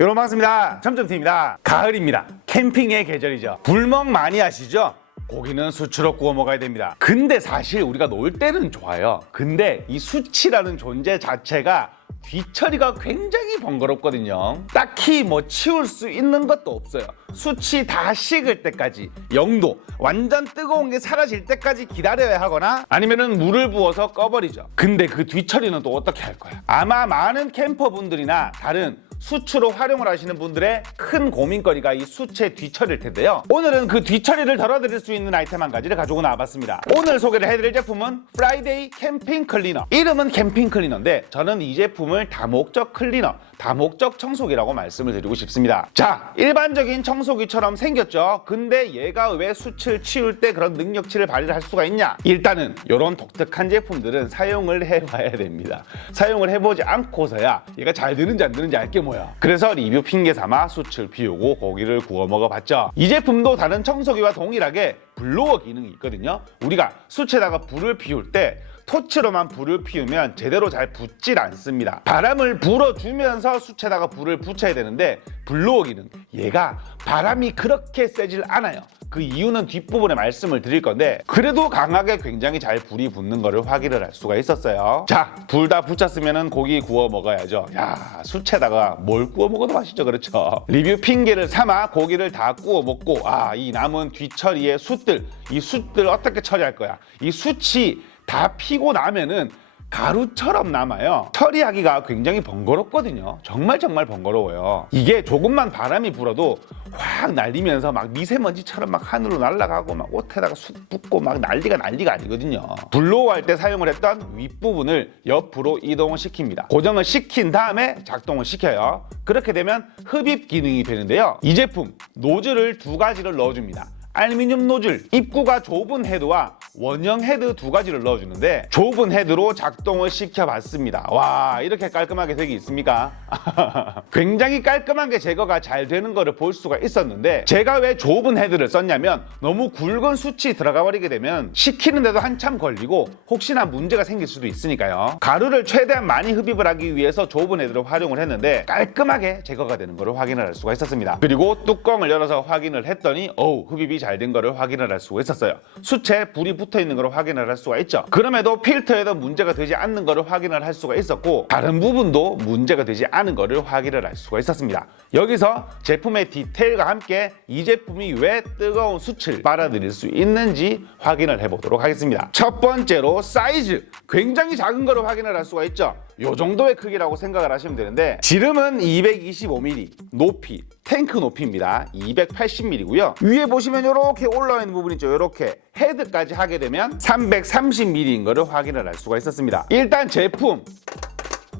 여러분 반갑습니다. 점점팀입니다. 가을입니다. 캠핑의 계절이죠. 불멍 많이 하시죠? 고기는 수치로 구워 먹어야 됩니다. 근데 사실 우리가 놀 때는 좋아요. 근데 이 수치라는 존재 자체가 뒤처리가 굉장히 번거롭거든요. 딱히 뭐 치울 수 있는 것도 없어요. 수치 다 식을 때까지 0도 완전 뜨거운 게 사라질 때까지 기다려야 하거나 아니면은 물을 부어서 꺼버리죠. 근데 그 뒤처리는 또 어떻게 할 거야? 아마 많은 캠퍼분들이나 다른 수치로 활용을 하시는 분들의 큰 고민거리가 이 수치의 뒤처리일 텐데요. 오늘은 그 뒤처리를 덜어드릴 수 있는 아이템 한 가지를 가지고 나와봤습니다. 오늘 소개를 해드릴 제품은 프라이데이 캠핑 클리너. 이름은 캠핑 클리너인데 저는 이 제품을 다목적 클리너, 다목적 청소기라고 말씀을 드리고 싶습니다. 자, 일반적인 청소기처럼 생겼죠. 근데 얘가 왜 수치를 치울 때 그런 능력치를 발휘를 할 수가 있냐? 일단은 이런 독특한 제품들은 사용을 해봐야 됩니다. 사용을 해보지 않고서야 얘가 잘 되는지 안 되는지 알게 뭐야. 그래서 리뷰 핑계 삼아 수치를 비우고 고기를 구워 먹어봤죠. 이 제품도 다른 청소기와 동일하게 블로어 기능이 있거든요. 우리가 수치에다가 불을 피울 때 토치로만 불을 피우면 제대로 잘 붙질 않습니다. 바람을 불어주면서 수치에다가 불을 붙여야 되는데 블로어 기능, 얘가 바람이 그렇게 세질 않아요. 그 이유는 뒷부분에 말씀을 드릴 건데 그래도 강하게 굉장히 잘 불이 붙는 거를 확인을 할 수가 있었어요. 자, 불 다 붙였으면 고기 구워 먹어야죠. 야, 수치에다가 뭘 구워 먹어도 맛있죠, 그렇죠? 리뷰 핑계를 삼아 고기를 다 구워 먹고 이 남은 뒤처리의 숯들, 이 숯들 어떻게 처리할 거야? 이 숯이 다 피고 나면은 가루처럼 남아요. 처리하기가 굉장히 번거롭거든요. 정말 번거로워요. 이게 조금만 바람이 불어도 확 날리면서 막 미세먼지처럼 막 하늘로 날아가고 막 옷에다가 숯 붙고 막 난리가 아니거든요. 블로어 할 때 사용을 했던 윗부분을 옆으로 이동을 시킵니다. 고정을 시킨 다음에 작동을 시켜요. 그렇게 되면 흡입 기능이 되는데요. 이 제품 노즐을 두 가지를 넣어줍니다. 알루미늄 노즐, 입구가 좁은 헤드와 원형 헤드 두 가지를 넣어주는데 좁은 헤드로 작동을 시켜봤습니다. 와, 이렇게 깔끔하게 되기 있습니까? 굉장히 깔끔하게 제거가 잘 되는 거를 볼 수가 있었는데 제가 왜 좁은 헤드를 썼냐면 너무 굵은 수치 들어가 버리게 되면 식히는데도 한참 걸리고 혹시나 문제가 생길 수도 있으니까요. 가루를 최대한 많이 흡입을 하기 위해서 좁은 헤드를 활용을 했는데 깔끔하게 제거가 되는 거를 확인을 할 수가 있었습니다. 그리고 뚜껑을 열어서 확인을 했더니 흡입이 잘 된 거를 확인을 할 수가 있었어요. 수치에 불이 붙어 있는 거를 확인을 할 수가 있죠. 그럼에도 필터에도 문제가 되지 않는 거를 확인을 할 수가 있었고 다른 부분도 문제가 되지 않은 거를 확인을 할 수가 있었습니다. 여기서 제품의 디테일과 함께 이 제품이 왜 뜨거운 수치를 빨아들일 수 있는지 확인을 해보도록 하겠습니다. 첫 번째로 사이즈, 굉장히 작은 거를 확인을 할 수가 있죠. 요 정도의 크기라고 생각을 하시면 되는데 지름은 225mm, 높이 탱크 높이입니다. 280mm고요. 위에 보시면 이렇게 올라와 있는 부분 있죠. 이렇게 헤드까지 하게 되면 330mm인 거를 확인을 할 수가 있었습니다. 일단 제품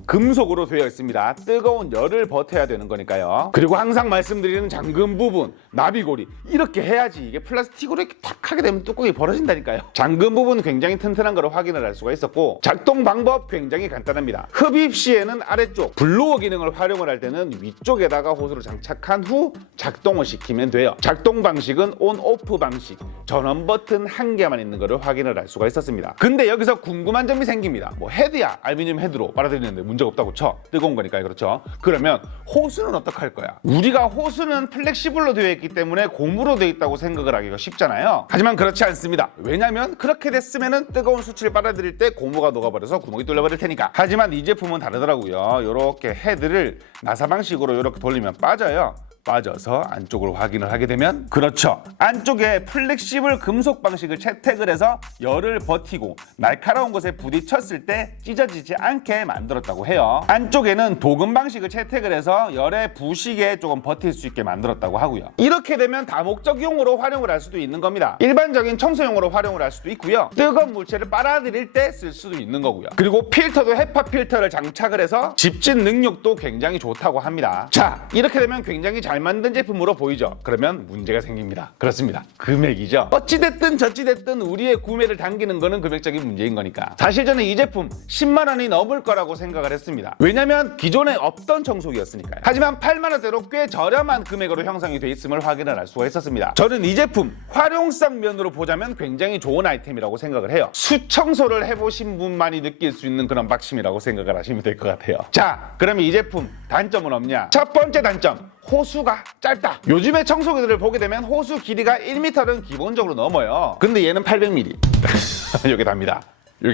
금속으로 되어 있습니다. 뜨거운 열을 버텨야 되는 거니까요. 그리고 항상 말씀드리는 잠금 부분, 나비고리 이렇게 해야지. 이게 플라스틱으로 이렇게 탁 하게 되면 뚜껑이 벌어진다니까요. 잠금 부분 굉장히 튼튼한 거를 확인을 할 수가 있었고 작동 방법 굉장히 간단합니다. 흡입 시에는 아래쪽, 블로어 기능을 활용을 할 때는 위쪽에다가 호스를 장착한 후 작동을 시키면 돼요. 작동 방식은 온 오프 방식, 전원 버튼 한 개만 있는 거를 확인을 할 수가 있었습니다. 근데 여기서 궁금한 점이 생깁니다. 뭐 헤드야 알루미늄 헤드로 빨아들이는데 문제가 없다고 쳐. 뜨거운 거니까요. 그렇죠? 그러면 호스는 어떻게 할 거야? 우리가 호스는 플렉시블로 되어 있기 때문에 고무로 되어 있다고 생각을 하기가 쉽잖아요. 하지만 그렇지 않습니다. 왜냐면 그렇게 됐으면은 뜨거운 수치를 빨아들일 때 고무가 녹아버려서 구멍이 뚫려버릴 테니까. 하지만 이 제품은 다르더라고요. 이렇게 헤드를 나사 방식으로 이렇게 돌리면 빠져요. 빠져서 안쪽으로 확인을 하게 되면 그렇죠. 안쪽에 플렉시블 금속 방식을 채택을 해서 열을 버티고 날카로운 곳에 부딪혔을 때 찢어지지 않게 만들었다고 해요. 안쪽에는 도금 방식을 채택을 해서 열의 부식에 조금 버틸 수 있게 만들었다고 하고요. 이렇게 되면 다목적용으로 활용을 할 수도 있는 겁니다. 일반적인 청소용으로 활용을 할 수도 있고요. 뜨거운 물체를 빨아들일 때 쓸 수도 있는 거고요. 그리고 필터도 헤파 필터를 장착을 해서 집진 능력도 굉장히 좋다고 합니다. 자, 이렇게 되면 굉장히 잘 만든 제품으로 보이죠? 그러면 문제가 생깁니다. 그렇습니다. 금액이죠. 어찌됐든 저찌됐든 우리의 구매를 당기는 거는 금액적인 문제인 거니까. 사실 저는 이 제품 10만 원이 넘을 거라고 생각을 했습니다. 왜냐면 기존에 없던 청소기였으니까요. 하지만 8만 원대로 꽤 저렴한 금액으로 형성이 돼 있음을 확인을 할 수가 있었습니다. 저는 이 제품 활용성 면으로 보자면 굉장히 좋은 아이템이라고 생각을 해요. 수청소를 해보신 분만이 느낄 수 있는 그런 박심이라고 생각을 하시면 될 것 같아요. 자, 그러면 이 제품 단점은 없냐? 첫 번째 단점, 호수가 짧다. 요즘에 청소기들을 보게 되면 호수 길이가 1m는 기본적으로 넘어요. 근데 얘는 800mm. 여기 답니다. 요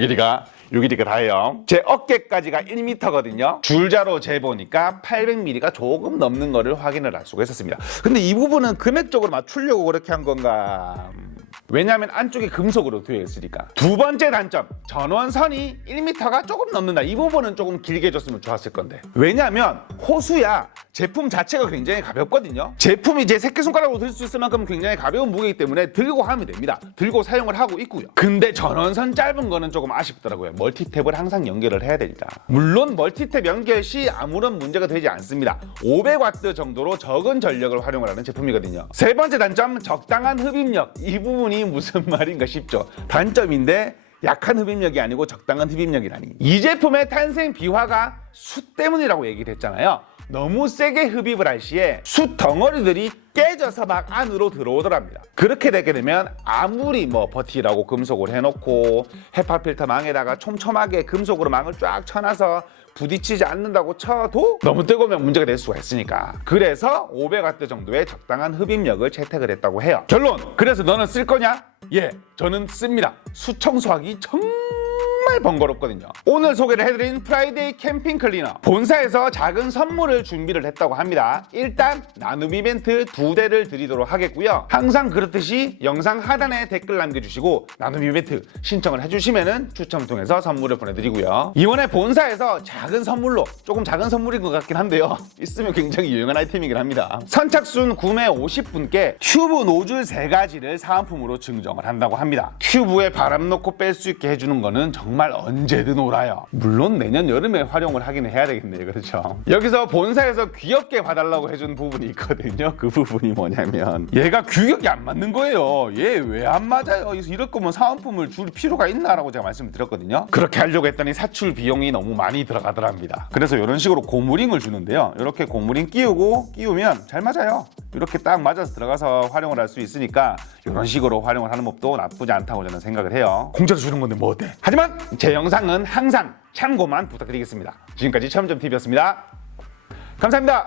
길이가 다예요. 제 어깨까지가 1m거든요. 줄자로 재보니까 800mm가 조금 넘는 거를 확인을 할 수가 있었습니다. 근데 이 부분은 금액적으로 맞추려고 그렇게 한 건가? 왜냐하면 안쪽이 금속으로 되어 있으니까. 두 번째 단점, 전원선이 1m가 조금 넘는다. 이 부분은 조금 길게 줬으면 좋았을 건데. 왜냐하면 호수야 제품 자체가 굉장히 가볍거든요. 제품이 제 새끼손가락으로 들 수 있을 만큼 굉장히 가벼운 무게이기 때문에 들고 하면 됩니다. 들고 사용을 하고 있고요. 근데 전원선 짧은 거는 조금 아쉽더라고요. 멀티탭을 항상 연결을 해야 되니까. 물론 멀티탭 연결 시 아무런 문제가 되지 않습니다. 500W 정도로 적은 전력을 활용을 하는 제품이거든요. 세 번째 단점, 적당한 흡입력. 이 부분이 무슨 말인가 싶죠. 단점인데 약한 흡입력이 아니고 적당한 흡입력이라니. 이 제품의 탄생 비화가 숯 때문이라고 얘기를 했잖아요. 너무 세게 흡입을 할 시에 숯 덩어리들이 깨져서 막 안으로 들어오더랍니다. 그렇게 되게 되면 아무리 버티라고 금속을 해놓고 헤파 필터 망에다가 촘촘하게 금속으로 망을 쫙 쳐놔서 부딪히지 않는다고 쳐도 너무 뜨거우면 문제가 될 수가 있으니까. 그래서 500W 정도의 적당한 흡입력을 채택을 했다고 해요. 결론! 그래서 너는 쓸 거냐? 예, 저는 씁니다. 숯 청소하기 정말 번거롭거든요. 오늘 소개를 해드린 프라이데이 캠핑 클리너, 본사에서 작은 선물을 준비를 했다고 합니다. 일단 나눔 이벤트 2대를 드리도록 하겠고요. 항상 그렇듯이 영상 하단에 댓글 남겨주시고 나눔 이벤트 신청을 해주시면은 추첨 통해서 선물을 보내드리고요. 이번에 본사에서 작은 선물로, 조금 작은 선물인 것 같긴 한데요, 있으면 굉장히 유용한 아이템이긴 합니다. 선착순 구매 50분께 튜브 노즐 3가지를 사은품으로 증정을 한다고 합니다. 튜브에 바람 넣고 뺄 수 있게 해주는 거는 정말 언제든 오라요. 물론 내년 여름에 활용을 하긴 해야 되겠네요. 그렇죠? 여기서 본사에서 귀엽게 봐달라고 해준 부분이 있거든요. 그 부분이 뭐냐면 얘가 규격이 안 맞는 거예요. 얘 왜 안 맞아요? 이럴 거면 사은품을 줄 필요가 있나라고 제가 말씀을 드렸거든요. 그렇게 하려고 했더니 사출 비용이 너무 많이 들어가더랍니다. 그래서 이런 식으로 고무링을 주는데요. 이렇게 고무링 끼우면 잘 맞아요. 이렇게 딱 맞아서 들어가서 활용을 할 수 있으니까 이런 식으로 활용을 하는 법도 나쁘지 않다고 저는 생각을 해요. 공짜로 주는 건데 뭐 어때? 하지만 제 영상은 항상 참고만 부탁드리겠습니다. 지금까지 체험점TV였습니다. 감사합니다.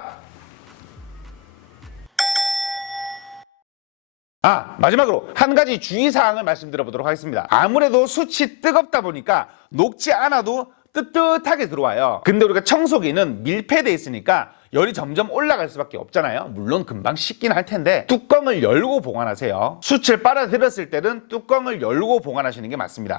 마지막으로 한 가지 주의사항을 말씀드려보도록 하겠습니다. 아무래도 숯이 뜨겁다 보니까 녹지 않아도 뜨뜻하게 들어와요. 근데 우리가 청소기는 밀폐돼 있으니까 열이 점점 올라갈 수밖에 없잖아요. 물론 금방 식긴 할 텐데 뚜껑을 열고 보관하세요. 숯을 빨아들였을 때는 뚜껑을 열고 보관하시는 게 맞습니다.